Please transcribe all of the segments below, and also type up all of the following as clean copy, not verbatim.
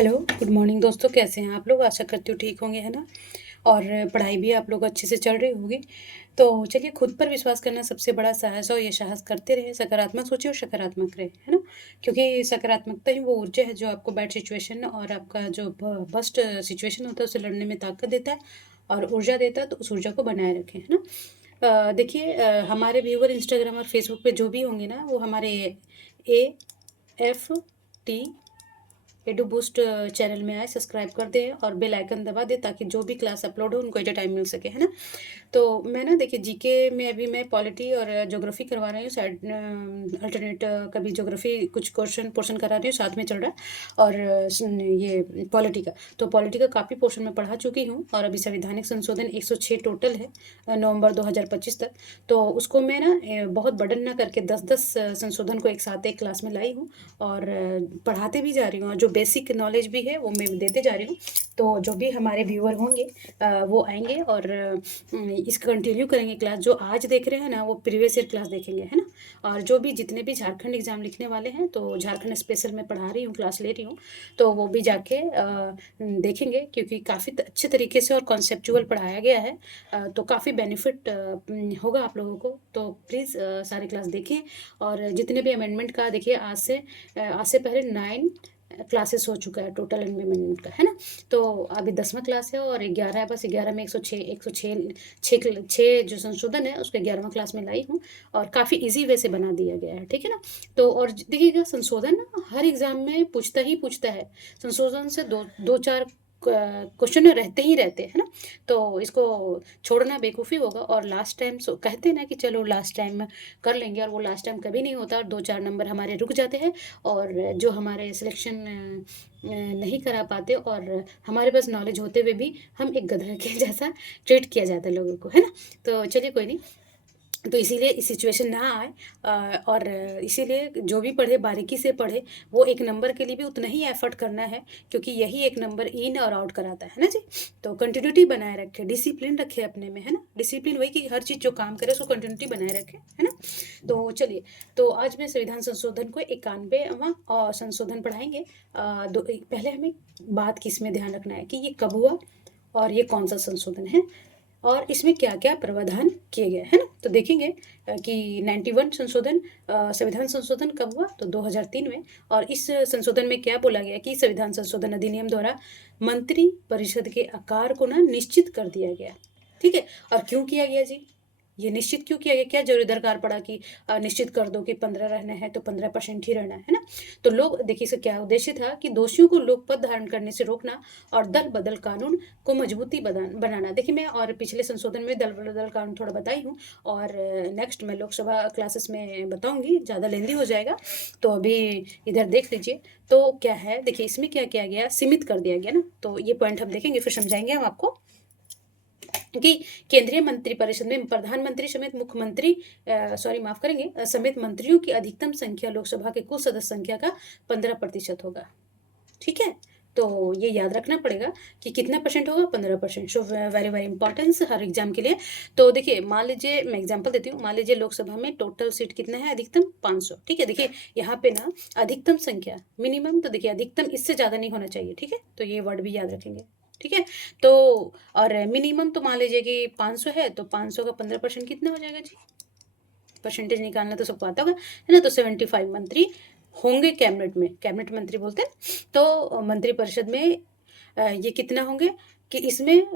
Hello, good morning दोस्तों, कैसे हैं आप लोग? आशा करती हूँ ठीक होंगे, है ना? और पढ़ाई भी आप लोग अच्छे से चल रही होगी। तो चलिए, खुद पर विश्वास करना सबसे बड़ा साहस है और ये साहस करते रहें, सकारात्मक सोचें और सकारात्मक रहें, है ना? क्योंकि सकारात्मकता ही वो ऊर्जा है जो आपको बैड सिचुएशन और आपका जो ब वर्स्ट सिचुएशन होता है उससे लड़ने में ताकत देता है और ऊर्जा देता है, तो उस ऊर्जा को बनाए रखें, है ना? देखिए, हमारे व्यूअर इंस्टाग्राम और फेसबुक पे जो भी होंगे ना, वो हमारे AFT एडू बूस्ट चैनल में आए, सब्सक्राइब कर दें और बेल आइकन दबा दें ताकि जो भी क्लास अपलोड हो उनको एट अ टाइम मिल सके, है ना? तो मैं ना, देखिए, जीके में अभी मैं पॉलिटी और ज्योग्राफी करवा रही हूँ साइड, अल्टरनेट, कभी ज्योग्राफी कुछ क्वेश्चन पोर्शन करा रही हूँ, साथ में चल रहा है। और ये पॉलिटी का, तो पॉलिटी का काफ़ी पोर्शन मैं पढ़ा चुकी हूँ और अभी संवैधानिक संशोधन 106 टोटल है, नवंबर 2025 तक। तो उसको मैं ना बहुत बर्डन ना करके 10-10 संशोधन को एक साथ एक क्लास में लाई हूँ और पढ़ाते भी जा रही हूँ और जो बेसिक नॉलेज भी है वो मैं देते जा रही हूँ। तो जो भी हमारे व्यूअर होंगे वो आएंगे और इसका कंटिन्यू करेंगे क्लास। जो आज देख रहे हैं ना, वो प्रीवियस ईयर क्लास देखेंगे, है ना? और जो भी जितने भी झारखंड एग्जाम लिखने वाले हैं, तो झारखंड स्पेशल में पढ़ा रही हूँ, क्लास ले रही हूँ, तो वो भी जाके देखेंगे, क्योंकि काफ़ी अच्छे तरीके से और कॉन्सेप्चुअल पढ़ाया गया है। तो काफ़ी बेनिफिट होगा आप लोगों को। तो प्लीज़ सारी क्लास देखें और जितने भी अमेंडमेंट का, देखिए, आज से पहले 9 क्लासेस हो चुका है टोटल अमेंडमेंट का, है ना? तो अभी 10वां क्लास है और 11 है, बस 11 में 106 जो संशोधन है उसको 11वां क्लास में लाई हूँ और काफ़ी इजी वे से बना दिया गया है, ठीक है ना? तो और देखिएगा, संशोधन ना हर एग्जाम में पूछता है। संशोधन से दो चार क्वेश्चन रहते ही रहते हैं, है ना? तो इसको छोड़ना बेवकूफ़ी होगा। और लास्ट टाइम कहते हैं ना कि चलो लास्ट टाइम कर लेंगे, और वो लास्ट टाइम कभी नहीं होता और 2-4 नंबर हमारे रुक जाते हैं और जो हमारे सिलेक्शन नहीं करा पाते, और हमारे पास नॉलेज होते हुए भी हम एक गधा के जैसा ट्रीट किया जाता है लोगों को, है ना? तो चलिए, कोई नहीं। तो इसीलिए इस सिचुएशन ना आए, और इसीलिए जो भी पढ़े बारीकी से पढ़े। वो एक नंबर के लिए भी उतना ही एफर्ट करना है, क्योंकि यही एक नंबर इन और आउट कराता है ना जी? तो कंटिन्यूटी बनाए रखे, डिसिप्लिन रखे अपने में, है ना? डिसिप्लिन वही कि हर चीज़ जो काम करे उसको कंटिन्यूटी बनाए रखे, है ना? तो चलिए, तो आज मैं संविधान संशोधन को 91वां और संशोधन पढ़ाएंगे। पहले हमें बात की इसमें ध्यान रखना है कि ये कब हुआ और ये कौन सा संशोधन है और इसमें क्या-क्या प्रावधान किए गए, है ना? तो देखेंगे कि 91 संशोधन, संविधान संशोधन कब हुआ? तो 2003 में। और इस संशोधन में क्या बोला गया कि संविधान संशोधन अधिनियम द्वारा मंत्री परिषद के आकार को ना निश्चित कर दिया गया, ठीक है? और क्यों किया गया जी? ये निश्चित क्यों किया गया? क्या ज़रूरी दरकार पड़ा कि निश्चित कर दो कि 15 रहना है तो 15% ही रहना है ना? तो लोग, देखिए, इसका क्या उद्देश्य था कि दोषियों को लोकपद धारण करने से रोकना और दल बदल कानून को मजबूती बनाना। देखिए, मैं और पिछले संशोधन में दल बदल कानून थोड़ा बताई हूँ और नेक्स्ट मैं लोकसभा क्लासेस में बताऊंगी, ज़्यादा लेंदी हो जाएगा। तो अभी इधर देख लीजिए। तो क्या है, देखिए, इसमें क्या किया गया, सीमित कर दिया गया ना। तो ये पॉइंट हम देखेंगे, फिर समझाएंगे हम आपको कि केंद्रीय मंत्रिपरिषद में प्रधानमंत्री समेत मुख्यमंत्री, सॉरी माफ करेंगे, समेत मंत्रियों की अधिकतम संख्या लोकसभा के कुल सदस्य संख्या का 15% होगा, ठीक है? तो ये याद रखना पड़ेगा कि कितना परसेंट होगा, 15%। सो वेरी वेरी इंपॉर्टेंस हर एग्जाम के लिए। तो देखिए, मान लीजिए, मैं एग्जांपल देती हूँ। मान लीजिए लोकसभा में टोटल सीट कितना है, अधिकतम 500, ठीक है? देखिए, यहाँ पे ना अधिकतम संख्या, मिनिमम, तो देखिए अधिकतम इससे ज़्यादा नहीं होना चाहिए, ठीक है? तो ये वर्ड भी याद रखेंगे, ठीक है? तो और मिनिमम तो मान लीजिए कि 500 है, तो 500 का 15% कितना हो जाएगा जी? परसेंटेज निकालना तो सबको आता होगा, है ना? तो 75 मंत्री होंगे कैबिनेट में, कैबिनेट मंत्री बोलते हैं। तो मंत्रिपरिषद में ये कितना होंगे कि इसमें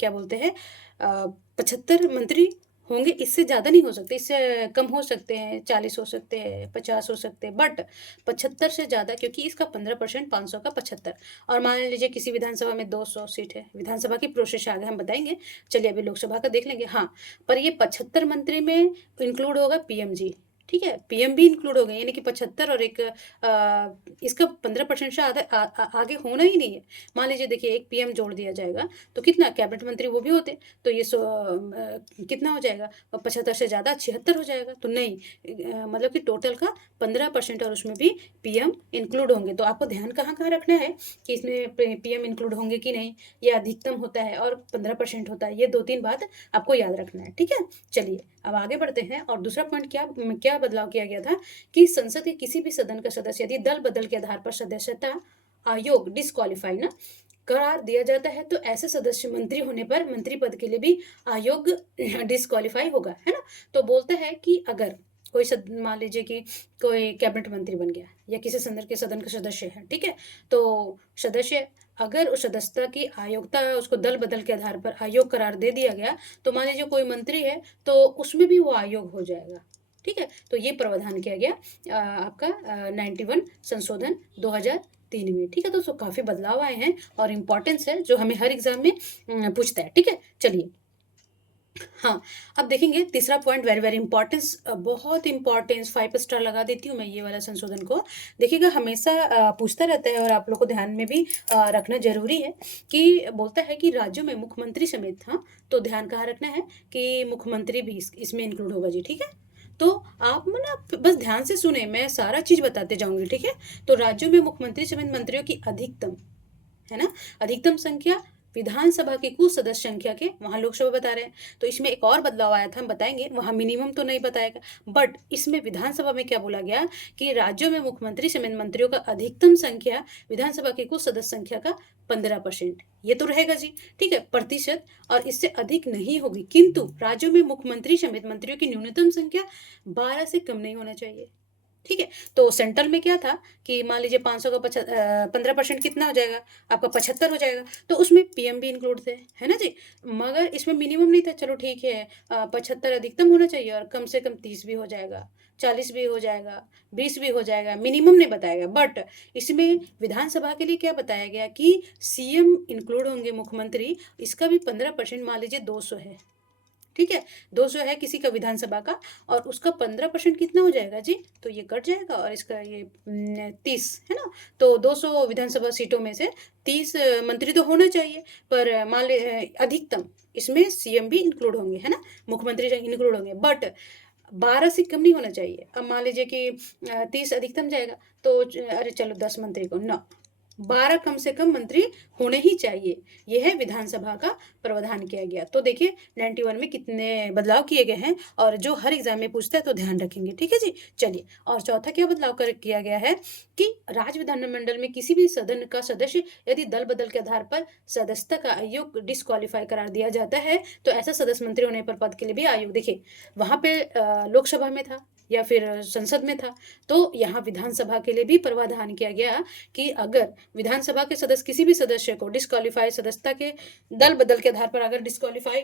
क्या बोलते हैं, 75 मंत्री होंगे। इससे ज़्यादा नहीं हो सकते, इससे कम हो सकते हैं, 40 हो सकते हैं, 50 हो सकते हैं, बट 75 से ज़्यादा, क्योंकि इसका 15%, 500 का 75। और मान लीजिए किसी विधानसभा में 200 सीट है, विधानसभा की प्रोसेस आगे हम बताएंगे। चलिए, अभी लोकसभा का देख लेंगे। हाँ, पर ये 75 मंत्री में इंक्लूड होगा पीएम जी, ठीक है? पीएम भी इंक्लूड हो गए, यानी कि 75 और एक इसका 15% से आगे होना ही नहीं है। मान लीजिए, देखिए, एक पीएम जोड़ दिया जाएगा तो कितना, कैबिनेट मंत्री वो भी होते, तो ये कितना हो जाएगा, 75 से ज़्यादा 76 हो जाएगा। तो नहीं, मतलब कि टोटल का 15% और उसमें भी पीएम इंक्लूड होंगे। तो आपको ध्यान कहाँ कहाँ रखना है कि इसमें पीएम इंक्लूड होंगे कि नहीं। ये अधिकतम होता है और 15% होता है, ये 2-3 बात आपको याद रखना है, ठीक है? चलिए, अब आगे बढ़ते हैं। और दूसरा पॉइंट क्या क्या बदलाव किया गया था कि संसद के किसी भी सदन का सदस्य यदि दल बदल के आधार पर सदस्यता आयोग डिस्क्वालीफाई ना करार दिया जाता है, तो ऐसे सदस्य मंत्री होने पर मंत्री पद के लिए भी आयोग डिस्क्वालीफाई होगा, है ना। तो बोलता है कि अगर कोई मान लीजिए कि कोई कैबिनेट मंत्री बन गया या किसी सदन का सदस्य है, ठीक है, तो सदस्य अगर उस सदस्यता की अयोग्यता उसको दल बदल के आधार पर अयोग्य करार दे दिया गया, तो मान लीजिए कोई मंत्री है तो उसमें भी वो अयोग्य हो जाएगा, ठीक है। तो ये प्रावधान किया गया आपका 91 संशोधन 2003 में, ठीक है। दोस्तों काफ़ी बदलाव आए हैं और इम्पोर्टेंस है जो हमें हर एग्जाम में पूछता है, ठीक है। चलिए, हाँ, अब देखेंगे तीसरा पॉइंट, वेरी वेरी इंपॉर्टेंस, बहुत इंपॉर्टेंस, 5 स्टार लगा देती हूँ मैं ये वाला संशोधन को। देखिएगा हमेशा पूछता रहता है और आप लोग को ध्यान में भी रखना जरूरी है कि बोलता है कि राज्यों में मुख्यमंत्री समेत, हाँ, तो ध्यान कहाँ रखना है कि मुख्यमंत्री भी इसमें इंक्लूड होगा जी, ठीक है। तो आप ना बस ध्यान से सुने, मैं सारा चीज बताते जाऊंगी, ठीक है। तो राज्यों में मुख्यमंत्री समेत मंत्रियों की अधिकतम, है ना, अधिकतम संख्या विधानसभा की कुल सदस्य संख्या के, वहां लोकसभा बता रहे हैं, तो इसमें एक और बदलाव आया था, हम बताएंगे, वहां मिनिमम तो नहीं बताएगा, बट इसमें विधानसभा में क्या बोला गया कि राज्यों में मुख्यमंत्री समेत मंत्रियों का अधिकतम संख्या विधानसभा की कुल सदस्य संख्या का 15%, ये तो रहेगा जी, ठीक है, प्रतिशत, और इससे अधिक नहीं होगी, किंतु राज्यों में मुख्यमंत्री समेत मंत्रियों की न्यूनतम संख्या 12 से कम नहीं होना चाहिए, ठीक है। तो सेंट्रल में क्या था कि मान लीजिए 500 का 15% कितना हो जाएगा आपका, 75 हो जाएगा, तो उसमें पीएम भी इंक्लूड थे, है ना जी। मगर इसमें मिनिमम नहीं था, चलो ठीक है, 75 अधिकतम होना चाहिए और कम से कम 30 भी हो जाएगा, 40 भी हो जाएगा, 20 भी हो जाएगा, मिनिमम नहीं बताएगा। बट इसमें विधानसभा के लिए क्या बताया गया कि सीएम इंक्लूड होंगे, मुख्यमंत्री, इसका भी 15%, मान लीजिए 200 है, ठीक है, 200 है किसी का विधानसभा का, और उसका 15% कितना हो जाएगा जी, तो ये कट जाएगा और इसका ये 30 है ना। तो 200 विधानसभा सीटों में से 30 मंत्री तो होना चाहिए, पर मान ले अधिकतम इसमें सीएम भी इंक्लूड होंगे, है ना, मुख्यमंत्री इंक्लूड होंगे, बट 12 से कम नहीं होना चाहिए। अब मान लीजिए कि 30 अधिकतम जाएगा, तो अरे चलो 10 मंत्री को ना, 12 कम से कम मंत्री होने ही चाहिए, यह है विधानसभा का प्रावधान किया गया। तो देखिए 91 में कितने बदलाव किए गए हैं और जो हर एग्जाम में पूछता है तो ध्यान रखेंगे, ठीक है जी। चलिए, और चौथा क्या बदलाव किया गया है कि राज्य विधानमंडल में किसी भी सदन का सदस्य यदि दल बदल के आधार पर सदस्यता का अयोग्य डिस्क्वालीफाई करार दिया जाता है, तो ऐसा सदस्य मंत्री होने पर पद के लिए भी आयोग, देखिए वहां पे लोकसभा में था या फिर संसद में था, तो यहाँ विधानसभा के लिए भी प्रावधान किया गया कि अगर विधानसभा के सदस्य किसी भी सदस्य को डिस्क्वालीफाई, सदस्यता के दल बदल के आधार पर अगर डिस्क्वालीफाई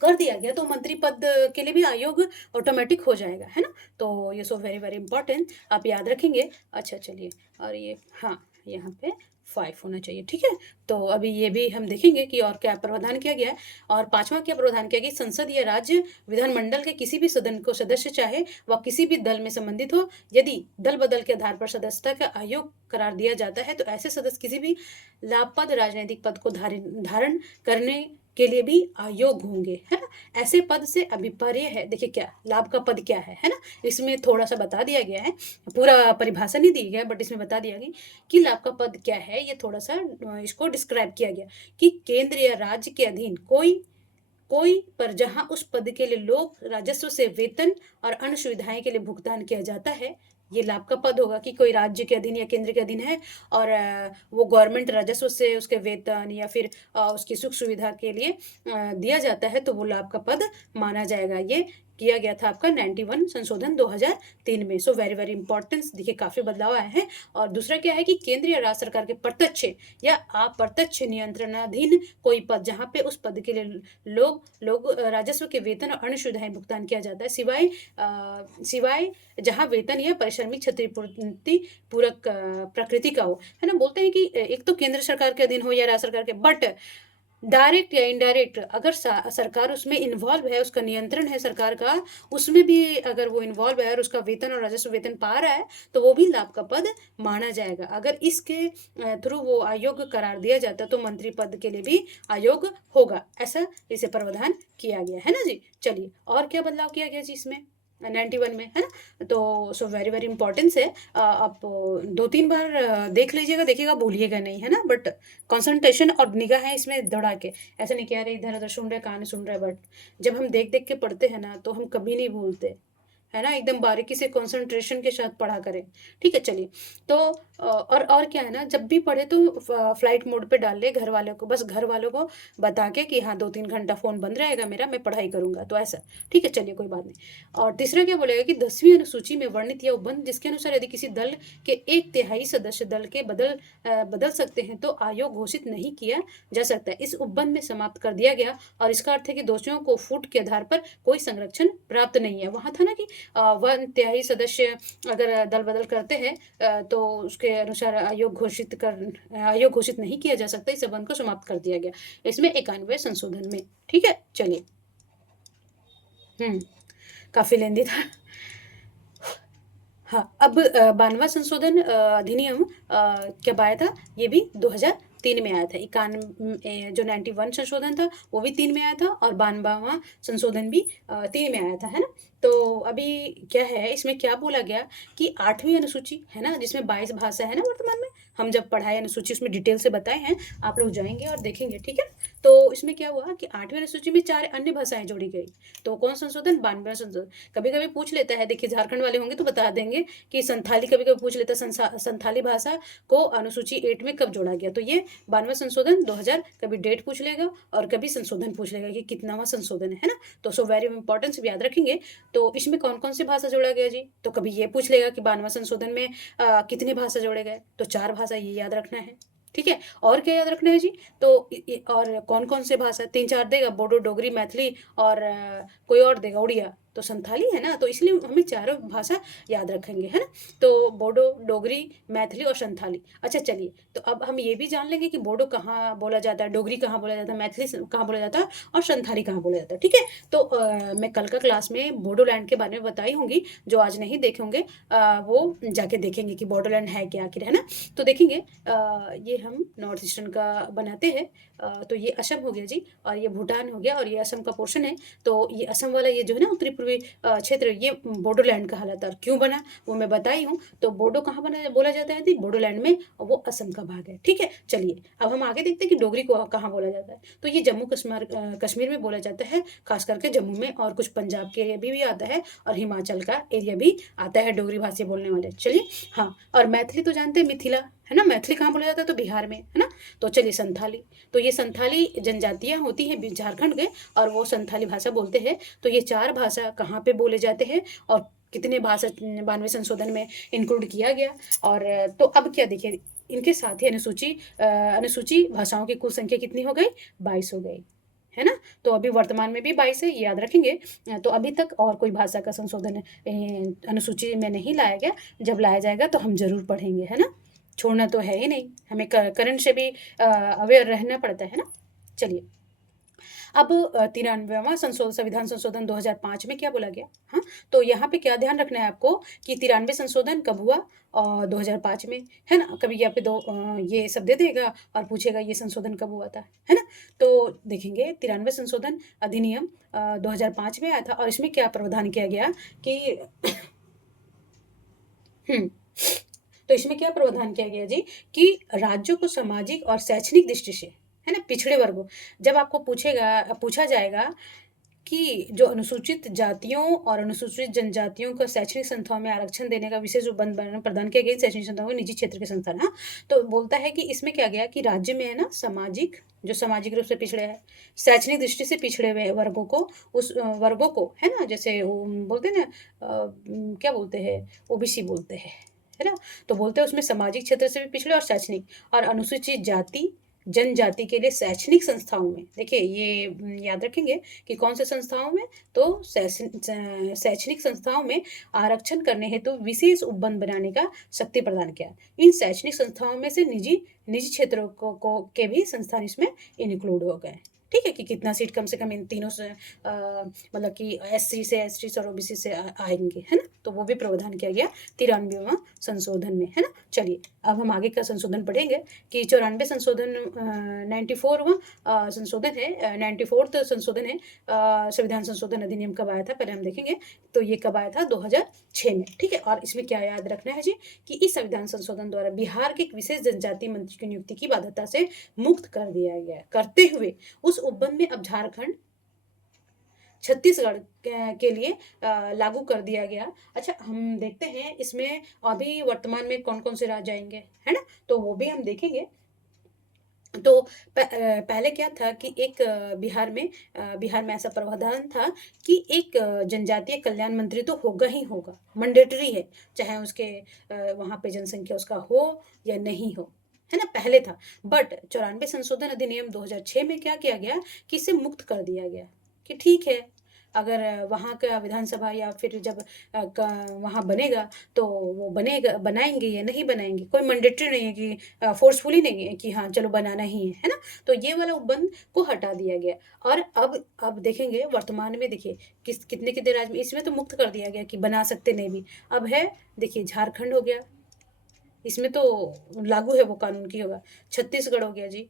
कर दिया गया, तो मंत्री पद के लिए भी आयोग ऑटोमेटिक हो जाएगा, है ना। तो ये सो वेरी वेरी इंपॉर्टेंट, आप याद रखेंगे। अच्छा चलिए, और ये हाँ, यहाँ पे 5 होना चाहिए, ठीक है। तो अभी ये भी हम देखेंगे कि और क्या प्रावधान किया गया है। और पांचवा क्या प्रावधान किया गया, संसद या राज्य विधानमंडल के किसी भी सदन को सदस्य चाहे वह किसी भी दल में संबंधित हो, यदि दल बदल के आधार पर सदस्यता का आयोग करार दिया जाता है, तो ऐसे सदस्य किसी भी लाभपद राजनीतिक पद को धारण करने के लिए भी अयोग्य होंगे, है ना। ऐसे पद से अभिप्राय है, देखिए क्या लाभ का पद क्या है ना, इसमें थोड़ा सा बता दिया गया है, पूरा परिभाषा नहीं दी गया, बट इसमें बता दिया गया कि लाभ का पद क्या है, ये थोड़ा सा इसको डिस्क्राइब किया गया कि केंद्र या राज्य के अधीन कोई पर जहां उस पद के लिए लोक राजस्व से वेतन और अन्य सुविधाएं के लिए भुगतान किया जाता है, ये लाभ का पद होगा कि कोई राज्य के अधीन या केंद्र के अधीन है और वो गवर्नमेंट राजस्व से उसके वेतन या फिर उसकी सुख सुविधा के लिए दिया जाता है, तो वो लाभ का पद माना जाएगा। ये किया गया था आपका 91 संशोधन 2003 में। सो वेरी वेरी इंपॉर्टेंस, देखिए काफी बदलाव आए हैं। और दूसरा क्या है कि केंद्र या राज्य सरकार के प्रत्यक्ष या अप्रत्यक्ष नियंत्रणाधीन कोई पद जहाँ पे उस पद के लिए लोग राजस्व के वेतन और अन्य सुविधाएं भुगतान किया जाता है, सिवाय जहाँ वेतन या पारिश्रमिक क्षतिपूर्ति पूरक प्रकृति का हो, है ना। बोलते हैं कि एक तो केंद्र सरकार के अधीन हो या राज्य सरकार के, बट डायरेक्ट या इनडायरेक्ट अगर सरकार उसमें इन्वॉल्व है, उसका नियंत्रण है सरकार का, उसमें भी अगर वो इन्वॉल्व है और उसका वेतन और राजस्व वेतन पा रहा है, तो वो भी लाभ का पद माना जाएगा। अगर इसके थ्रू वो आयोग करार दिया जाता है, तो मंत्री पद के लिए भी आयोग होगा, ऐसा इसे प्रावधान किया गया है ना जी। चलिए, और क्या बदलाव किया गया जी इसमें 91 में, है ना। तो सो वेरी वेरी इंपॉर्टेंस है, आप 2-3 बार देख लीजिएगा, देखिएगा, भूलिएगा नहीं, है ना। बट कंसंट्रेशन और निगाह है इसमें दौड़ा के, ऐसा नहीं कह रहे इधर उधर सुन रहे, कहानी सुन रहे, बट जब हम देख देख के पढ़ते हैं ना, तो हम कभी नहीं भूलते, है ना, एकदम बारीकी से कंसंट्रेशन के साथ पढ़ा करें। ठीक है, चलिए। तो और क्या है ना, जब भी पढ़े तो फ्लाइट मोड पे डाल ले घर वालों को, बस घर वालों को बता के कि हाँ 2-3 घंटा फ़ोन बंद रहेगा मेरा, मैं पढ़ाई करूँगा, तो ऐसा। ठीक है, चलिए कोई बात नहीं। और तीसरा क्या बोलेगा कि 10वीं अनुसूची में वर्णित या उपबंध जिसके अनुसार यदि किसी दल के 1/3 सदस्य दल के बदल सकते हैं तो आयोग घोषित नहीं किया जा सकता है। इस उपबंध में समाप्त कर दिया गया और इसका अर्थ है कि दोषियों को फूट के आधार पर कोई संरक्षण प्राप्त नहीं है। वहाँ था ना कि 1/3 सदस्य अगर दल बदल करते हैं तो उसके अनुसार आयोग घोषित नहीं किया जा सकता, इस संबंध को समाप्त कर दिया गया इसमें 91वें संशोधन में। ठीक है, चलिए। काफी लेंदी था। हाँ, अब 92वां संशोधन अधिनियम कब आया था? ये भी 2003 में आया था। जो 91 संशोधन था वो भी 3 में आया था और 92वां संशोधन भी 3 में आया था, है ना? तो अभी क्या है, इसमें क्या बोला गया कि 8वीं अनुसूची है ना, जिसमें 22 भाषा है ना वर्तमान में, हम जब पढ़ाए अनुसूची उसमें डिटेल से बताए हैं, आप लोग जाएंगे और देखेंगे। ठीक है, तो इसमें क्या हुआ कि 8वीं अनुसूची में 4 अन्य भाषाएं जोड़ी गई। तो कौन संशोधन? 92वां संशोधन। कभी कभी पूछ लेता है, देखिए झारखंड वाले होंगे तो बता देंगे कि संथाली, कभी कभी पूछ लेता है संथाली भाषा को अनुसूची 8 में कब जोड़ा गया। तो ये 92वां संशोधन 2000, कभी डेट पूछ लेगा और कभी संशोधन पूछ लेगा कि कितनावां संशोधन है ना। तो सो वेरी इंपॉर्टेंट, याद रखेंगे। तो इसमें कौन कौन सी भाषा जोड़ा गया जी? तो कभी ये पूछ लेगा कि 92वां संशोधन में कितनी भाषा जोड़े गए, तो 4 भाषा, ये याद रखना है। ठीक है, और क्या याद रखना है जी? तो और कौन कौन से भाषा, 3-4 देगा, बोडो, डोगरी, मैथिली और कोई और देगा, उड़िया। तो संथाली है ना, तो इसलिए हमें चारों भाषा याद रखेंगे, है ना। तो बोडो, डोगरी, मैथिली और संथाली। अच्छा, चलिए, तो अब हम ये भी जान लेंगे कि बोडो कहाँ बोला जाता है, डोगरी कहाँ बोला जाता है, मैथिली कहाँ बोला जाता है और संथाली कहाँ बोला जाता है। ठीक है, तो मैं कल का क्लास में बोडोलैंड के बारे में बताई होंगी, जो आज नहीं देखे होंगे वो जाके देखेंगे कि बोडोलैंड है क्या आखिर, है ना। तो देखेंगे ये हम नॉर्थ ईस्टर्न का बनाते हैं। तो ये असम हो गया जी, और ये भूटान हो गया, और ये असम का पोर्शन है। तो ये असम वाला ये जो है ना उत्तरी पूर्वी क्षेत्र, ये बोडोलैंड कहलाता है। और क्यों बना वो मैं बताई हूँ। तो बोडो कहाँ बना बोला जाता है थी? बोडोलैंड में, और वो असम का भाग है। ठीक है, चलिए अब हम आगे देखते हैं कि डोगरी को कहाँ बोला जाता है। तो ये जम्मू कश्मीर में बोला जाता है, खास करके जम्मू में, और कुछ पंजाब के एरिया भी आता है और हिमाचल का एरिया भी आता है डोगरी भाषा बोलने वाले। चलिए, हाँ, और मैथिली तो जानते हैं, मिथिला है ना। मैथिली कहाँ बोला जाता है? तो बिहार में, है ना। तो चलिए संथाली, तो ये संथाली जनजातियां होती हैं झारखंड के, और वो संथाली भाषा बोलते हैं। तो ये 4 भाषा कहाँ पे बोले जाते हैं और कितने भाषा 92वें संशोधन में इंक्लूड किया गया। और तो अब क्या देखिए, इनके साथ ही अनुसूची भाषाओं की कुल संख्या कितनी हो गई? 22 हो गई, है ना। तो अभी वर्तमान में भी 22 है, याद रखेंगे। तो अभी तक और कोई भाषा का संशोधन अनुसूची में नहीं लाया गया। जब लाया जाएगा तो हम जरूर पढ़ेंगे, है ना। छोड़ना तो है ही नहीं, हमें करंट से भी अवेयर रहना पड़ता है ना। चलिए, अब 93वां संविधान संशोधन 2005 में क्या बोला गया? हाँ, तो यहाँ पे क्या ध्यान रखना है आपको कि 93 संशोधन कब हुआ? 2005 में, है ना। कभी यहाँ पे ये सब दे देगा और पूछेगा ये संशोधन कब हुआ था, है ना। तो देखेंगे 93 संशोधन अधिनियम 2005 में आया था, और इसमें क्या प्रावधान किया गया कि हम्म तो इसमें क्या प्रावधान किया गया जी कि राज्यों को सामाजिक और शैक्षणिक दृष्टि से, है ना, पिछड़े वर्गों, जब आपको पूछा जाएगा कि जो अनुसूचित जातियों और अनुसूचित जनजातियों को शैक्षणिक संस्थाओं में आरक्षण देने का विशेष प्रदान किया गया शैक्षणिक संस्थाओं में निजी क्षेत्र के संस्थान। हाँ, तो बोलता है कि इसमें क्या गया कि राज्य में है ना जो सामाजिक रूप से पिछड़े हैं, शैक्षणिक दृष्टि से पिछड़े हुए वर्गों को, उस वर्गों को, है ना, जैसे वो बोलते हैं ना, क्या बोलते हैं, ओबीसी बोलते हैं, है ना। तो बोलते हैं उसमें सामाजिक क्षेत्र से भी पिछड़े और शैक्षणिक, और अनुसूचित जाति जनजाति के लिए शैक्षणिक संस्थाओं में, देखिए ये याद रखेंगे कि कौन से संस्थाओं में, तो शैक्षणिक संस्थाओं में आरक्षण करने हेतु तो विशेष उपबंध बनाने का शक्ति प्रदान किया। इन शैक्षणिक संस्थाओं में से निजी क्षेत्रों को के भी संस्थान इसमें इंक्लूड हो गए। ठीक है, कि कितना सीट कम से कम इन तीनों से मतलब कि एससी से, एसटी और ओबीसी से आएंगे, है ना। तो वो भी प्रावधान किया गया 93वां संशोधन में, है ना। चलिए, अब हम आगे का संशोधन पढ़ेंगे कि 94 संशोधन 94वां संशोधन है, 94th संशोधन है। संविधान संशोधन अधिनियम कब आया था, पहले हम देखेंगे। तो ये कब आया था? 2006 में। ठीक है, और इसमें क्या याद रखना है जी कि इस संविधान संशोधन द्वारा बिहार के एक विशेष जनजाति मंत्री की नियुक्ति की बाध्यता से मुक्त कर दिया गया, करते हुए उस उपबंध में अब झारखंड छत्तीसगढ़ के लिए लागू कर दिया गया। अच्छा, हम देखते हैं इसमें अभी वर्तमान में कौन-कौन से राज्य आएँगे, है ना? तो वो भी हम देखेंगे। तो पहले क्या था कि एक बिहार में ऐसा प्रावधान था कि एक जनजातीय कल्याण मंत्री तो होगा ही होगा, मैंडेटरी है, चाहे उसके वहाँ पे जनसंख्या उसका हो या नहीं हो, है ना? पहले था, बट 94 संशोधन अधिनियम 2006 में क्या किया गया कि इसे मुक्त कर दिया गया कि ठीक है, अगर वहाँ का विधानसभा या फिर जब वहाँ बनेगा तो वो बनेगा, बनाएंगे या नहीं बनाएंगे, कोई मैंडेटरी नहीं है कि फोर्सफुली नहीं है कि हाँ चलो बनाना ही है ना? तो ये वाला उपबंध को हटा दिया गया। और अब देखेंगे वर्तमान में, देखिए कितने कितने राज्य में इसमें तो मुक्त कर दिया गया कि बना सकते नहीं भी। अब है, देखिए झारखंड हो गया, इसमें तो लागू है वो कानून की होगा। छत्तीसगढ़ हो गया जी,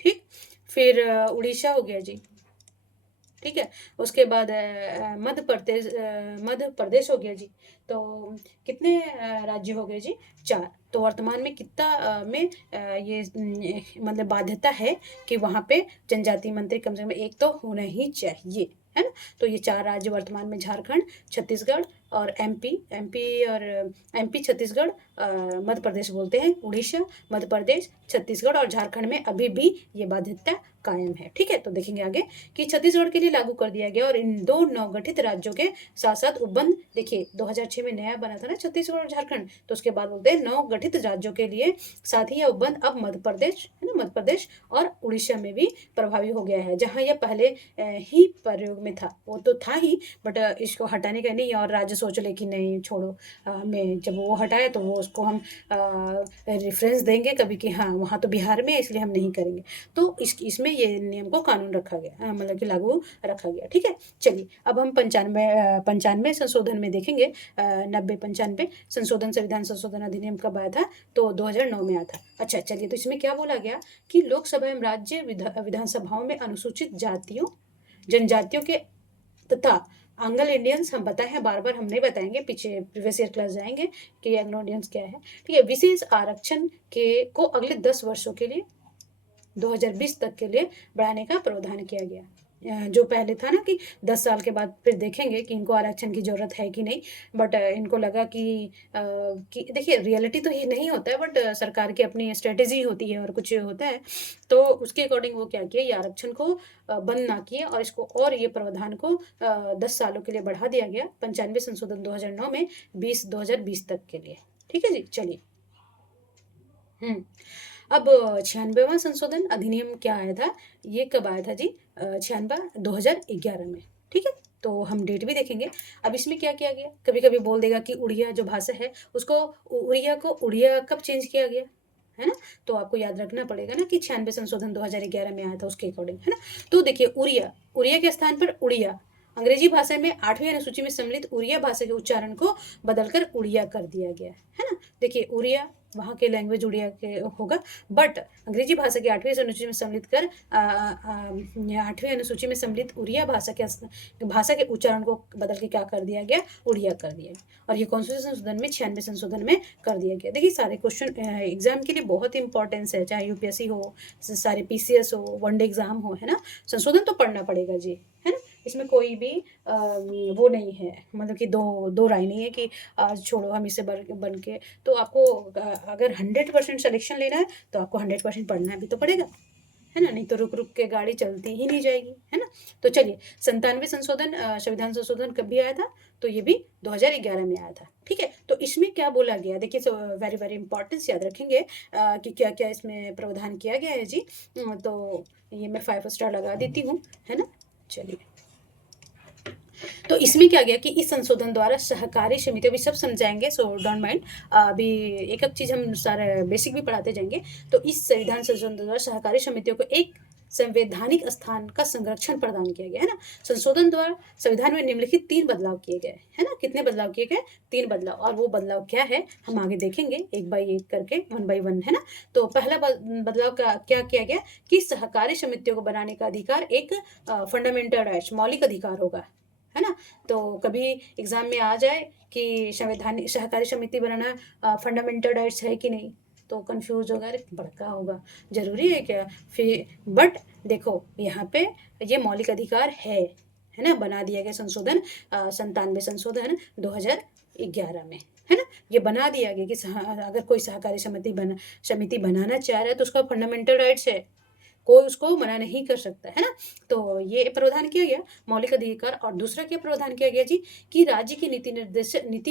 ठीक। फिर उड़ीसा हो गया जी, ठीक है। उसके बाद मध्य प्रदेश हो गया जी। तो कितने राज्य हो गए जी? 4। तो वर्तमान में कितना ये मतलब बाध्यता है कि वहाँ पे जनजातीय मंत्री कम से कम एक तो होना ही चाहिए, है ना? तो ये 4 राज्य वर्तमान में झारखंड, छत्तीसगढ़ और एमपी, छत्तीसगढ़, मध्य प्रदेश बोलते हैं, उड़ीसा, मध्य प्रदेश, छत्तीसगढ़ और झारखंड में अभी भी ये बाध्यता कायम है, ठीक है। तो देखेंगे आगे कि छत्तीसगढ़ के लिए लागू कर दिया गया और इन 2 नवगठित राज्यों के साथ-साथ उपबंध, देखिए 2006 में नया बना था ना छत्तीसगढ़ और झारखंड, तो उसके बाद बोलते हैं नवगठित राज्यों के लिए साथ ही यह उपबंध अब मध्य प्रदेश, है ना, मध्य प्रदेश और उड़ीसा में भी प्रभावी हो गया है। जहाँ यह पहले ही प्रयोग में था, वो तो था ही, बट इसको हटाने का नहीं, और राज्य सोच ले कि नहीं छोड़ो, हमें जब वो हटाया तो वो उसको हम रेफरेंस देंगे कभी कि हाँ, वहाँ तो बिहार में है इसलिए हम नहीं करेंगे। तो इसमें ये नियम को कानून रखा गया, मतलब कि लागू रखा गया, ठीक है। चलिए अब हम 95 संशोधन में देखेंगे। 90-95 संशोधन, संविधान संशोधन अधिनियम कब आया था? तो 2009 में आया था। अच्छा चलिए, तो इसमें क्या बोला गया कि लोकसभा एवं राज्य विधानसभाओं में अनुसूचित जातियों, जनजातियों के तथा एंग्लो इंडियंस, हम बताए हैं, बार बार हम नहीं बताएंगे, पीछे प्रीवियस ईयर क्लास जाएंगे कि एंग्लो इंडियंस क्या है, ठीक है। विशेष आरक्षण के को अगले 10 वर्षों के लिए 2020 तक के लिए बढ़ाने का प्रावधान किया गया। जो पहले था ना कि 10 साल के बाद फिर देखेंगे कि इनको आरक्षण की ज़रूरत है कि नहीं, बट इनको लगा कि देखिए रियलिटी तो ये नहीं होता है, बट सरकार की अपनी स्ट्रेटेजी होती है और कुछ होता है, तो उसके अकॉर्डिंग वो क्या किया, ये आरक्षण को बंद ना किए और इसको, और ये प्रावधान को 10 सालों के लिए बढ़ा दिया गया, 95 संशोधन 2009 में 2020 तक के लिए, ठीक है जी। चलिए, अब 96वां संशोधन अधिनियम क्या आया था? ये कब आया था जी? 96 2011 में, ठीक है? तो हम डेट भी देखेंगे। अब इसमें क्या किया गया? कभी-कभी बोल देगा कि उड़िया जो भाषा है उसको, उड़िया को उड़िया कब चेंज किया गया? है ना? तो आपको याद रखना पड़ेगा ना कि 96 संशोधन 2011 में आया था उसके अकॉर्डिंग, है ना? तो देखिए उड़िया, उड़िया के स्थान पर उड़िया, अंग्रेजी भाषा में 8वीं अनुसूची में सम्मिलित उड़िया भाषा के उच्चारण को बदलकर उड़िया कर दिया गया, है ना? देखिए उड़िया वहाँ के लैंग्वेज उड़िया के होगा, बट अंग्रेजी भाषा की 8वीं अनुसूची में सम्मिलित कर 8वीं अनुसूची में सम्मिलित उड़िया भाषा के उच्चारण को बदल के क्या कर दिया गया? उड़िया कर दिया गया। और ये कौन से संशोधन में? 96 संशोधन में कर दिया गया। देखिए सारे क्वेश्चन एग्जाम के लिए बहुत इंपॉर्टेंस है, चाहे यूपीएससी हो, सारे पीसीएस हो, वनडे एग्जाम हो, है ना? संशोधन तो पढ़ना पड़ेगा जी, है ना? इसमें कोई भी वो नहीं है, मतलब कि दो राय नहीं है कि आज छोड़ो हम इसे बन के, तो आपको अगर 100% सिलेक्शन लेना है तो आपको 100% पढ़ना भी तो पड़ेगा, है ना? नहीं तो रुक रुक के गाड़ी चलती ही नहीं जाएगी, है ना? तो चलिए 97 संशोधन, संविधान संशोधन कब भी आया था? तो ये भी 2011 में आया था, ठीक है। तो इसमें क्या बोला गया, देखिए वेरी वेरी इंपॉर्टेंस याद रखेंगे कि क्या क्या इसमें प्रावधान किया गया है जी। तो ये मैं 5 स्टार लगा देती हूँ, है ना? चलिए, तो इसमें क्या गया कि इस संशोधन द्वारा सहकारी समिति, अभी सब समझाएंगे सो डोंट माइंड, अभी एक एक चीज हम सारे बेसिक भी पढ़ाते जाएंगे। तो इस संविधान संशोधन द्वारा सहकारी समितियों को एक संवैधानिक स्थान का संरक्षण प्रदान किया गया, है ना? संशोधन द्वारा संविधान में निम्नलिखित 3 बदलाव किए गए, है ना? कितने बदलाव किए गए? 3 बदलाव, और वो बदलाव क्या है हम आगे देखेंगे एक बाय एक करके, 1 बाय 1, है ना? तो पहला बदलाव का क्या किया गया कि सहकारी समितियों को बनाने का अधिकार एक फंडामेंटल राइट्स, मौलिक अधिकार होगा, है ना? तो कभी एग्जाम में आ जाए कि संवैधानिक सहकारी समिति बनाना फंडामेंटल राइट्स है कि नहीं, तो कंफ्यूज होगा, अरे बड़का होगा, जरूरी है क्या? फिर बट देखो यहाँ पे ये मौलिक अधिकार है, है ना, बना दिया गया संशोधन 97 संशोधन 2011 में, है ना। ये बना दिया गया कि अगर कोई सहकारी समिति बनाना चाह रहा है तो उसका फंडामेंटल राइट्स है, कोई उसको मना नहीं कर सकता, है ना। तो ये प्रावधान किया गया मौलिक अधिकार। और दूसरा क्या प्रावधान किया गया जी, कि राज्य की नीति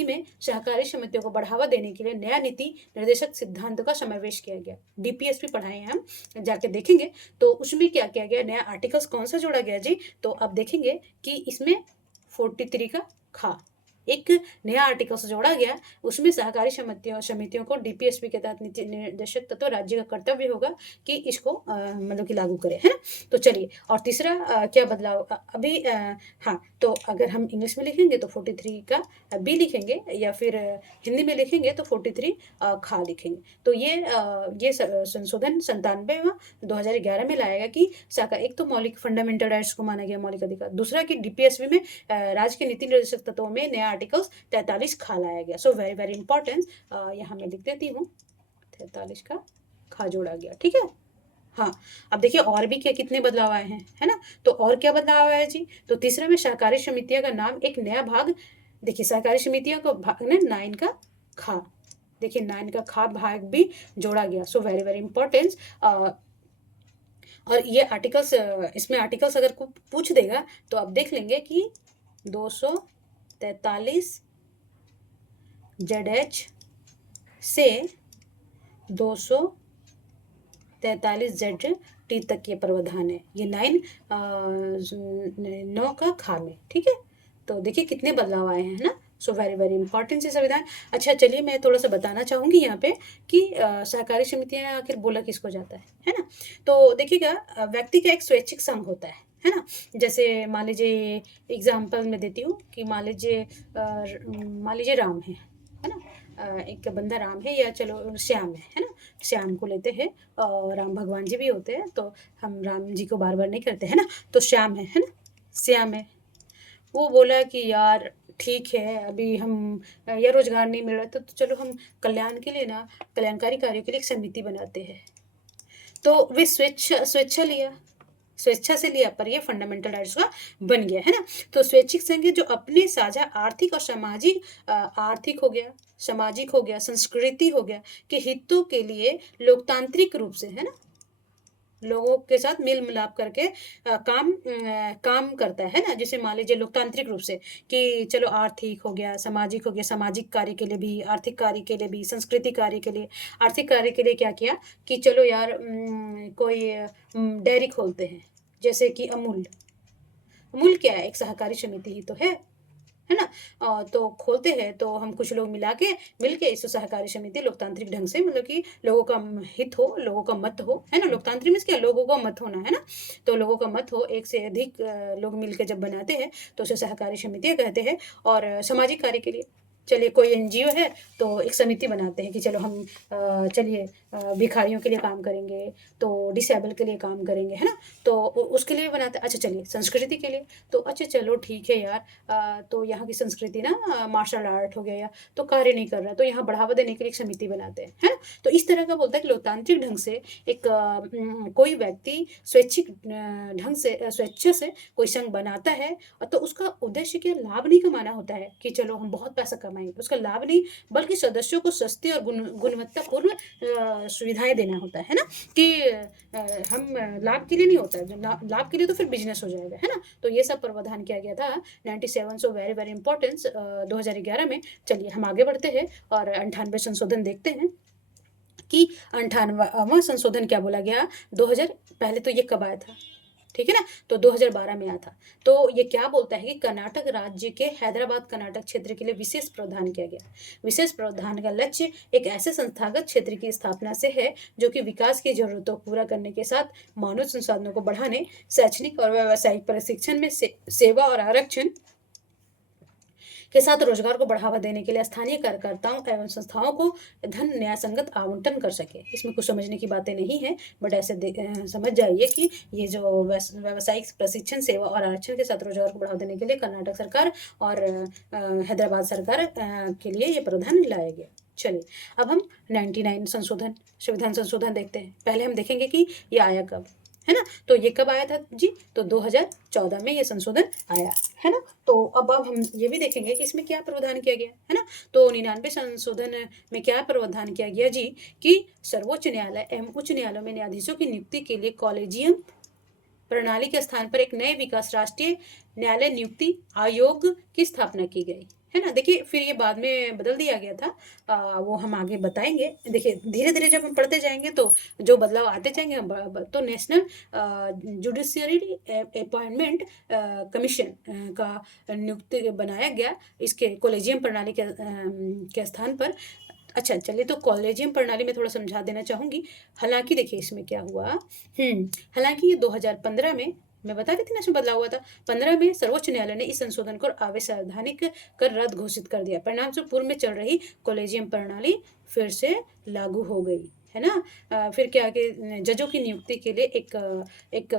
में सहकारी समितियों को बढ़ावा देने के लिए नया नीति निर्देशक सिद्धांतों का समावेश किया गया। डीपीएसपी पढ़ाए हैं हम, जाके देखेंगे। तो उसमें क्या किया गया, नया आर्टिकल्स कौन सा जोड़ा गया जी, तो अब देखेंगे कि इसमें 43 का खा एक नया आर्टिकल से जोड़ा गया। उसमें सहकारी समितियों को डीपीएसपी के तहत नीति निर्देशक तत्व राज्य का कर्तव्य होगा कि इसको मतलब कि लागू करें, है ना। तो चलिए, और तीसरा क्या बदलाव अभी हाँ, तो अगर हम इंग्लिश में लिखेंगे तो 43 का बी लिखेंगे, या फिर हिंदी में लिखेंगे तो 43 खा लिखेंगे। तो ये संशोधन 97 2011 में लाया गया कि एक तो मौलिक फंडामेंटल राइट्स को माना गया मौलिक अधिकार, दूसरा कि डीपीएसपी में राज्य के नीति निर्देशक तत्वों में नया आर्टिकल्स 43 खा लाया गया। सो वेरी वेरी इंपॉर्टेंट, यहाँ मैं लिख देती हूँ 43 का खा जोड़ा गया, ठीक है। हाँ, अब देखिए और भी क्या कितने बदलाव आए हैं, है ना। तो और क्या बदलाव आया है जी, तो तीसरा में सहकारी समितियों का नाम एक नया भाग, देखिए सहकारी समितियों को भाग ने 9 का खा, देखिए 9 का खा भाग भी जोड़ा गया। So very very important. और ये आर्टिकल्स, इसमें आर्टिकल्स अगर पूछ देगा तो आप देख लेंगे कि 243 ZH से 243 ZT तक ये प्रावधान है, ये 9 का खा में, ठीक है। तो देखिए कितने बदलाव आए हैं, है ना। सो वेरी वेरी इंपॉर्टेंट से संविधान। अच्छा चलिए, मैं थोड़ा सा बताना चाहूँगी यहाँ पे कि सहकारी समितियाँ आखिर बोला किसको जाता है ना। तो देखिएगा, व्यक्ति का एक स्वैच्छिक संघ होता है ना। जैसे मान लीजिए एग्जाम्पल मैं देती हूँ कि मान लीजिए राम है ना। एक बंदा राम है, या चलो श्याम है ना। श्याम को लेते हैं, और राम भगवान जी भी होते हैं, तो हम राम जी को बार बार नहीं करते, है ना। तो श्याम है ना, श्याम है। वो बोला कि यार ठीक है, अभी हम या रोजगार नहीं मिल रहा, तो चलो हम कल्याण के लिए ना, कल्याणकारी कार्यों के लिए एक समिति बनाते हैं। तो वे स्वेच्छा से लिया, पर ये फंडामेंटल राइट्स का बन गया, है ना। तो स्वैच्छिक संघ जो अपने साझा आर्थिक और सामाजिक सामाजिक हो गया, संस्कृति हो गया के हितों के लिए लोकतांत्रिक रूप से, है ना, लोगों के साथ मेल मिलाप करके काम करता है ना। जैसे मान लीजिए लोकतांत्रिक रूप से कि चलो आर्थिक हो गया, सामाजिक कार्य के लिए भी, आर्थिक कार्य के लिए भी, संस्कृति कार्य के लिए। आर्थिक कार्य के लिए क्या किया कि चलो यार कोई डेयरी खोलते हैं, जैसे कि अमूल क्या है, एक सहकारी समिति ही तो है ना। तो खोलते हैं, तो हम कुछ लोग मिल के इस सहकारी समिति लोकतांत्रिक ढंग से, मतलब कि लोगों का हित हो, लोगों का मत हो, है ना। लोकतांत्रिक में क्या, लोगों का मत होना, है ना। तो लोगों का मत हो, एक से अधिक लोग मिलकर जब बनाते हैं तो उसे सहकारी समितियाँ कहते हैं। और सामाजिक कार्य के लिए, चलिए कोई एनजीओ है तो एक समिति बनाते हैं कि चलो हम चलिए भिखारियों के लिए काम करेंगे, तो डिसेबल के लिए काम करेंगे, है ना। तो उसके लिए बनाते हैं। अच्छा चलिए संस्कृति के लिए, तो अच्छा चलो ठीक है यार, तो यहाँ की संस्कृति ना मार्शल आर्ट हो गया, या तो कार्य नहीं कर रहा, तो यहाँ बढ़ावा देने के लिए एक समिति बनाते हैं, है ना। तो इस तरह का बोलता है कि लोकतांत्रिक ढंग से एक कोई व्यक्ति स्वैच्छिक ढंग से स्वेच्छा से कोई संघ बनाता है, तो उसका उद्देश्य क्या, लाभ नहीं कमाना होता है कि चलो हम बहुत पैसा कमाएंगे, उसका लाभ नहीं, बल्कि सदस्यों को सस्ती और गुणवत्तापूर्ण सुविधाएं देना होता है ना। कि हम लाभ के लिए नहीं होता है, लाभ के लिए तो फिर बिजनेस हो जाएगा, है ना। तो ये सब प्रावधान किया गया था 97, सो वेरी वेरी इंपॉर्टेंट 2011 में। चलिए हम आगे बढ़ते हैं और 98 संशोधन देखते हैं कि 98वां संशोधन क्या बोला गया 2000, पहले तो ये कब आया था, ठीक है ना, तो 2012 में आया था। तो ये क्या बोलता है कि कर्नाटक राज्य के हैदराबाद कर्नाटक क्षेत्र के लिए विशेष प्रावधान किया गया। विशेष प्रावधान का लक्ष्य एक ऐसे संस्थागत क्षेत्र की स्थापना से है जो कि विकास की जरूरतों को पूरा करने के साथ मानव संसाधनों को बढ़ाने, शैक्षणिक और व्यावसायिक प्रशिक्षण में सेवा और आरक्षण के साथ रोजगार को बढ़ावा देने के लिए स्थानीय कार्यकर्ताओं एवं संस्थाओं को धन न्यायसंगत आवंटन कर सके। इसमें कुछ समझने की बातें नहीं है, बट ऐसे समझ जाइए कि ये जो व्यावसायिक प्रशिक्षण, सेवा और आरक्षण के साथ रोजगार को बढ़ावा देने के लिए कर्नाटक सरकार और हैदराबाद सरकार के लिए ये प्रावधान लाया गया। चलिए अब हम 99 संशोधन, संविधान संशोधन देखते हैं। पहले हम देखेंगे कि ये आया कब। है ना। तो ये कब आया था जी? तो 2014 में ये संशोधन आया, है ना। तो अब हम ये भी देखेंगे कि इसमें क्या प्रावधान किया गया, है ना। तो 99 संशोधन में क्या प्रावधान किया गया जी, कि सर्वोच्च न्यायालय एवं उच्च न्यायालयों में न्यायाधीशों की नियुक्ति के लिए कॉलेजियम प्रणाली के स्थान पर एक नए विकास राष्ट्रीय न्यायालय नियुक्ति आयोग की स्थापना की गई, है ना। देखिए फिर ये बाद में बदल दिया गया था, वो हम आगे बताएंगे। देखिए धीरे धीरे जब हम पढ़ते जाएंगे तो जो बदलाव आते जाएंगे तो नेशनल जुडिशियरी अपॉइंटमेंट कमीशन का नियुक्ति बनाया गया इसके कॉलेजियम प्रणाली के स्थान पर। अच्छा चलिए, तो कॉलेजियम प्रणाली में थोड़ा समझा देना चाहूंगी। हालांकि देखिए इसमें क्या हुआ, हालांकि ये 2015 में, मैं बता रही थी ना इसमें बदलाव हुआ था, 15 में सर्वोच्च न्यायालय ने इस संशोधन को अवैधानिक कर रद्द घोषित कर दिया। परिणाम स्वरूप पूर्व में चल रही कॉलेजियम प्रणाली फिर से लागू हो गई, है ना। फिर क्या कि जजों की नियुक्ति के लिए एक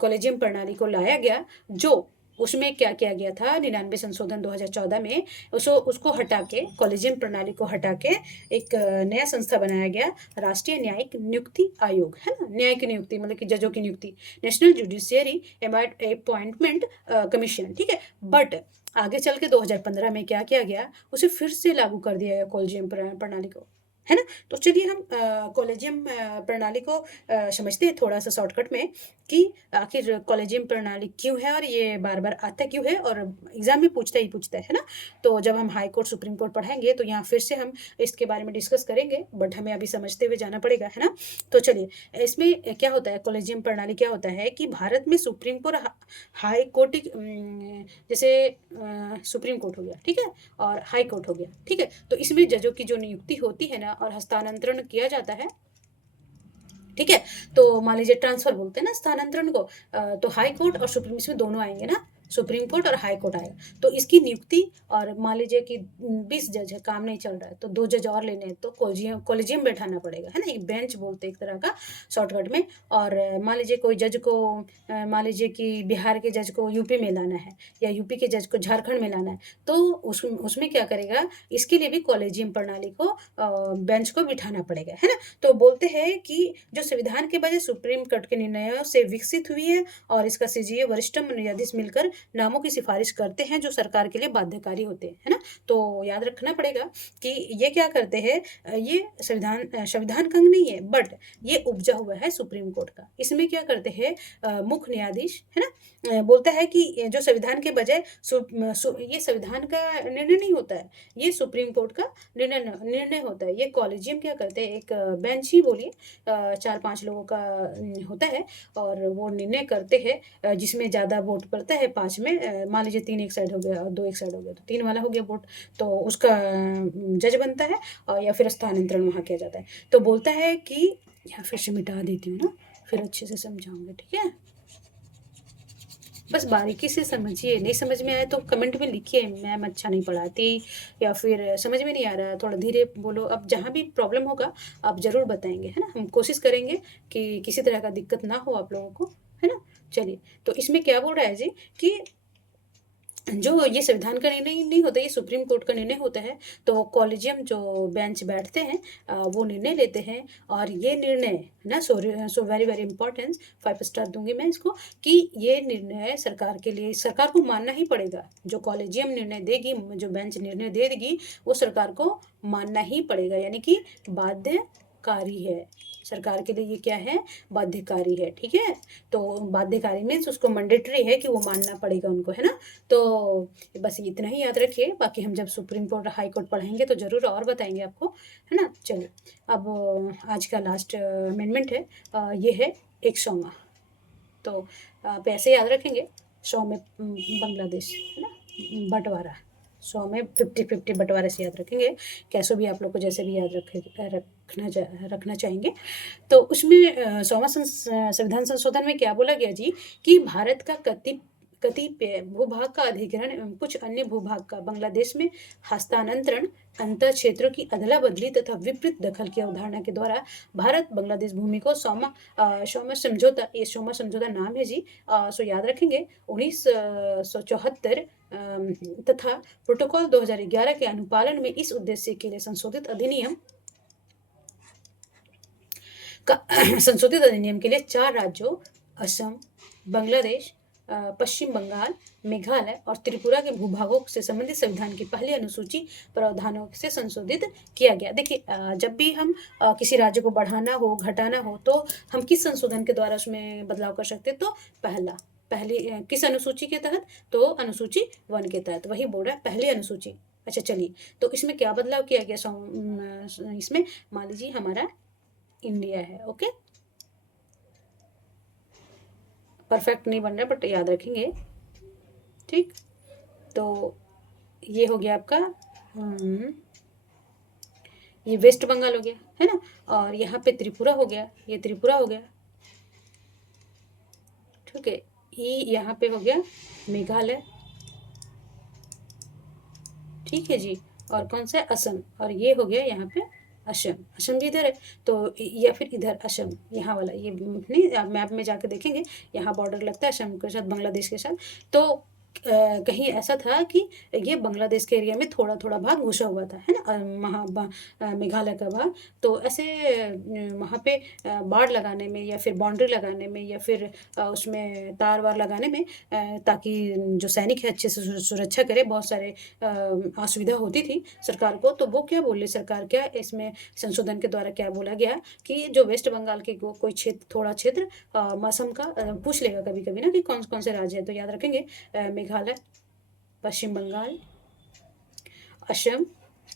कॉलेजियम प्रणाली को लाया गया, जो उसमें क्या किया गया था 99 संशोधन 2014 में, उसको हटा के, कॉलेजियम प्रणाली को हटा के एक नया संस्था बनाया गया, राष्ट्रीय न्यायिक नियुक्ति आयोग, है ना। न्यायिक नियुक्ति मतलब कि जजों की नियुक्ति, नेशनल जुडिशियरी अपॉइंटमेंट कमीशन, ठीक है। बट आगे चल के 2015 में क्या किया गया, उसे फिर से लागू कर दिया गया कॉलेजियम प्रणाली को, है ना। तो चलिए हम कॉलेजियम प्रणाली को समझते हैं थोड़ा सा शॉर्टकट में, कि आखिर कॉलेजियम प्रणाली क्यों है और ये बार बार आता क्यों है, और एग्जाम में पूछता ही पूछता है ना। तो जब हम हाई कोर्ट सुप्रीम कोर्ट पढ़ाएंगे तो यहाँ फिर से हम इसके बारे में डिस्कस करेंगे, बट हमें अभी समझते हुए जाना पड़ेगा, है ना। तो चलिए इसमें क्या होता है, कॉलेजियम प्रणाली क्या होता है कि भारत में सुप्रीम कोर्ट, हाई कोर्ट, जैसे सुप्रीम कोर्ट हो गया, ठीक है, और हाई कोर्ट हो गया, ठीक है। तो इसमें जजों की जो नियुक्ति होती है ना और हस्तांतरण किया जाता है, ठीक है। तो मान लीजिए ट्रांसफर बोलते हैं ना स्थानांतरण को, तो हाई कोर्ट और सुप्रीम, इसमें दोनों आएंगे ना, सुप्रीम कोर्ट और हाई कोर्ट आएगा। तो इसकी नियुक्ति, और मान लीजिए कि 20 जज है, काम नहीं चल रहा है, तो 2 जज और लेने हैं, तो कॉलेजियम बैठाना पड़ेगा, है ना। एक बेंच बोलते हैं एक तरह का शॉर्टकट में। और मान लीजिए कोई जज को, मान लीजिए कि बिहार के जज को यूपी में लाना है, या यूपी के जज को झारखंड में लाना है, तो उसमें क्या करेगा, इसके लिए भी कॉलेजियम प्रणाली को, बेंच को बिठाना पड़ेगा, है ना। तो बोलते हैं कि जो संविधान के बजाय सुप्रीम कोर्ट के निर्णयों से विकसित हुई है, और इसका सीजीए वरिष्ठ न्यायाधीश मिलकर नामों की सिफारिश करते हैं जो सरकार के लिए बाध्यकारी होते हैं, है ना। तो याद रखना पड़ेगा कि ये क्या करते हैं, ये संविधान का अंग नहीं है, बट ये उपजा हुआ है सुप्रीम कोर्ट का। इसमें क्या करते हैं, मुख्य न्यायाधीश, है ना, बोलता है कि जो संविधान के बजाय ये संविधान का निर्णय नहीं होता है, ये सुप्रीम कोर्ट का निर्णय होता है। ये कॉलेजियम क्या करते हैं, एक बेंच ही बोलिए, 4-5 लोगों का होता है, और वो निर्णय करते हैं जिसमें ज़्यादा वोट पड़ता है 5 में, मान लीजिए 3 एक साइड हो गया और 2 एक साइड हो गया, तो 3 वाला हो गया वोट, तो उसका जज बनता है, और या फिर स्थानांतरण वहाँ किया जाता है। तो बोलता है कि, यहाँ फिर से मिटा देती हूँ ना, फिर अच्छे से समझाऊंगे, ठीक है। बस बारीकी से समझिए, नहीं समझ में आए तो कमेंट में लिखिए, मैम अच्छा नहीं पढ़ाती, या फिर समझ में नहीं आ रहा, थोड़ा धीरे बोलो। अब जहाँ भी प्रॉब्लम होगा आप ज़रूर बताएंगे, है ना। हम कोशिश करेंगे कि किसी तरह का दिक्कत ना हो आप लोगों को, है ना। चलिए, तो इसमें क्या बोल रहा है जी, कि जो ये संविधान का निर्णय नहीं होता, ये सुप्रीम कोर्ट का निर्णय होता है। तो कॉलेजियम जो बेंच बैठते हैं, वो निर्णय लेते हैं, और ये निर्णय ना, so very very important, 5 star दूंगी मैं इसको, कि ये निर्णय सरकार के लिए, सरकार को मानना ही पड़ेगा। जो कॉलेजियम निर्णय देगी, जो बेंच निर्णय दे देगी, वो सरकार को मानना ही पड़ेगा, यानी कि बाध्यकारी है सरकार के लिए। ये क्या है, बाध्यकारी है, ठीक है। तो बाध्यकारी मीन्स उसको मैंडेटरी है कि वो मानना पड़ेगा उनको, है ना। तो बस इतना ही याद रखिए, बाकी हम जब सुप्रीम कोर्ट और हाई कोर्ट पढ़ाएंगे तो ज़रूर और बताएंगे आपको, है ना। चलिए, अब आज का लास्ट अमेंडमेंट है, ये है 100वां। तो आप ऐसे याद रखेंगे, 100 में बांग्लादेश, है ना, बंटवारा, 100 में 50-50 बंटवारे से याद रखेंगे, कैसे भी आप लोग को जैसे भी याद रखना चाहेंगे। तो उसमें 100वां संविधान संशोधन में क्या बोला गया जी, कि भारत का कतिपय भूभाग का अधिग्रहण एवं कुछ अन्य भूभाग का बांग्लादेश में हस्तांतरण, अंतर क्षेत्रों की अदला बदली तथा विपरीत दखल की अवधारणा के द्वारा भारत बांग्लादेश भूमि को 100वां समझौता, ये 100वां समझौता नाम है जी, सो याद रखेंगे, 1974 तथा प्रोटोकॉल 2011 के अनुपालन में इस उद्देश्य के लिए संशोधित अधिनियम संशोधित अधिनियम के लिए 4 राज्यों असम, बांग्लादेश, पश्चिम बंगाल, मेघालय और त्रिपुरा के भूभागों से संबंधित संविधान की पहली अनुसूची प्रावधानों से संशोधित किया गया। देखिए जब भी हम किसी राज्य को बढ़ाना हो, घटाना हो, तो हम किस संशोधन के द्वारा उसमें बदलाव कर सकते हैं? तो पहली किस अनुसूची के तहत? तो अनुसूची 1 के तहत, वही बोल रहा है पहली अनुसूची। अच्छा चलिए, तो इसमें क्या बदलाव किया गया? इसमें मान लीजिए हमारा इंडिया है, ओके? परफेक्ट नहीं बन रहा बट याद रखेंगे, ठीक? तो ये हो गया आपका ये वेस्ट बंगाल हो गया, है ना? और यहाँ पे त्रिपुरा हो गया, ये त्रिपुरा हो गया, ठीक है? ये यहाँ पे हो गया मेघालय, ठीक है जी। और कौन सा है? असम। और ये हो गया यहाँ पे असम। असम भी इधर है, तो या फिर इधर असम, यहाँ वाला ये नहीं, आप मैप में जाके देखेंगे, यहाँ बॉर्डर लगता है असम के साथ, बांग्लादेश के साथ। तो कहीं ऐसा था कि ये बांग्लादेश के एरिया में थोड़ा-थोड़ा भाग घुसा हुआ था, है ना? मेघालय का भाग। तो ऐसे वहाँ पे बाड़ लगाने में या फिर बाउंड्री लगाने में या फिर उसमें तार-वार लगाने में ताकि जो सैनिक है अच्छे से सुरक्षा करे, बहुत सारे असुविधा होती थी सरकार को। तो वो क्या बोले सरकार, क्या इसमें संशोधन के द्वारा क्या बोला गया कि जो वेस्ट बंगाल के कोई क्षेत्र, थोड़ा क्षेत्र मौसम का पूछ लेगा कभी-कभी ना कि कौन-कौन से राज्य हैं, तो याद रखेंगे मेघालय, पश्चिम बंगाल, असम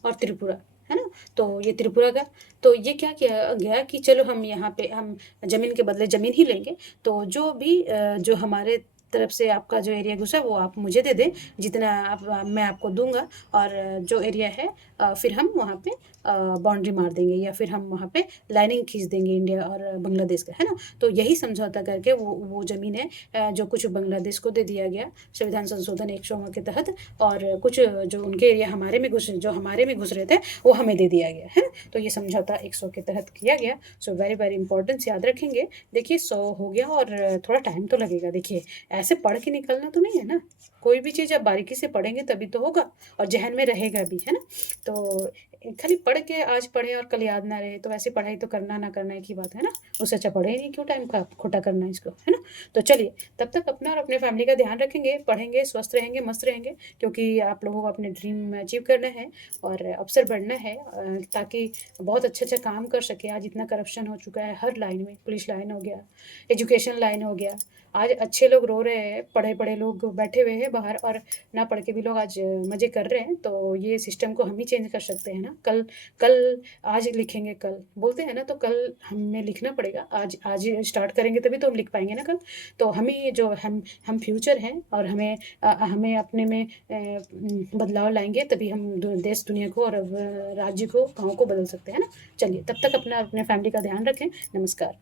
और त्रिपुरा, है ना? तो ये त्रिपुरा का, तो ये क्या किया गया कि चलो हम यहाँ पे हम ज़मीन के बदले ज़मीन ही लेंगे। तो जो भी जो हमारे तरफ से आपका जो एरिया घुसा है वो आप मुझे दे दें, जितना आप मैं आपको दूँगा। और जो एरिया है फिर हम वहाँ पे बाउंड्री मार देंगे या फिर हम वहाँ पे लाइनिंग खींच देंगे इंडिया और बांग्लादेश का, है ना? तो यही समझौता करके वो ज़मीन है जो कुछ बांग्लादेश को दे दिया गया संविधान संशोधन 100वां के तहत, और कुछ जो उनके एरिया जो हमारे में घुस रहे थे वो हमें दे दिया गया, है ना? तो ये समझौता 100 के तहत किया गया। सो वेरी वेरी इंपॉर्टेंट, याद रखेंगे। देखिए 100 हो गया और थोड़ा टाइम तो लगेगा। देखिए ऐसे पढ़ के निकलना तो नहीं है ना, कोई भी चीज़ आप बारीकी से पढ़ेंगे तभी तो होगा और ज़हन में रहेगा भी, है ना? तो खाली पढ़ के आज पढ़े और कल याद ना रहे, तो ऐसी पढ़ाई तो करना ना करना एक ही बात है ना। उससे अच्छा पढ़े ही नहीं, क्यों टाइम का खोटा करना है इसको, है ना? तो चलिए, तब तक अपना और अपने फैमिली का ध्यान रखेंगे, पढ़ेंगे, स्वस्थ रहेंगे, मस्त रहेंगे, क्योंकि आप लोगों को अपने ड्रीम अचीव करना है और अवसर बढ़ना है, ताकि बहुत अच्छा काम कर सके। आज इतना करप्शन हो चुका है हर लाइन में, पुलिस लाइन हो गया, एजुकेशन लाइन हो गया। आज अच्छे लोग रो रहे हैं, पढ़े-पढ़े लोग बैठे हुए हैं बाहर, और ना पढ़ के भी लोग आज मज़े कर रहे हैं। तो ये सिस्टम को हम ही चेंज कर सकते हैं ना। कल कल आज लिखेंगे कल, बोलते हैं ना, तो कल हमें लिखना पड़ेगा। आज स्टार्ट करेंगे तभी तो हम लिख पाएँगे ना कल। तो हम ही जो हम फ्यूचर हैं, और हमें अपने में बदलाव लाएँगे, तभी हम देश दुनिया को और राज्य को, गाँव को बदल सकते हैं ना। चलिए, तब तक अपना अपने फैमिली का ध्यान रखें। नमस्कार।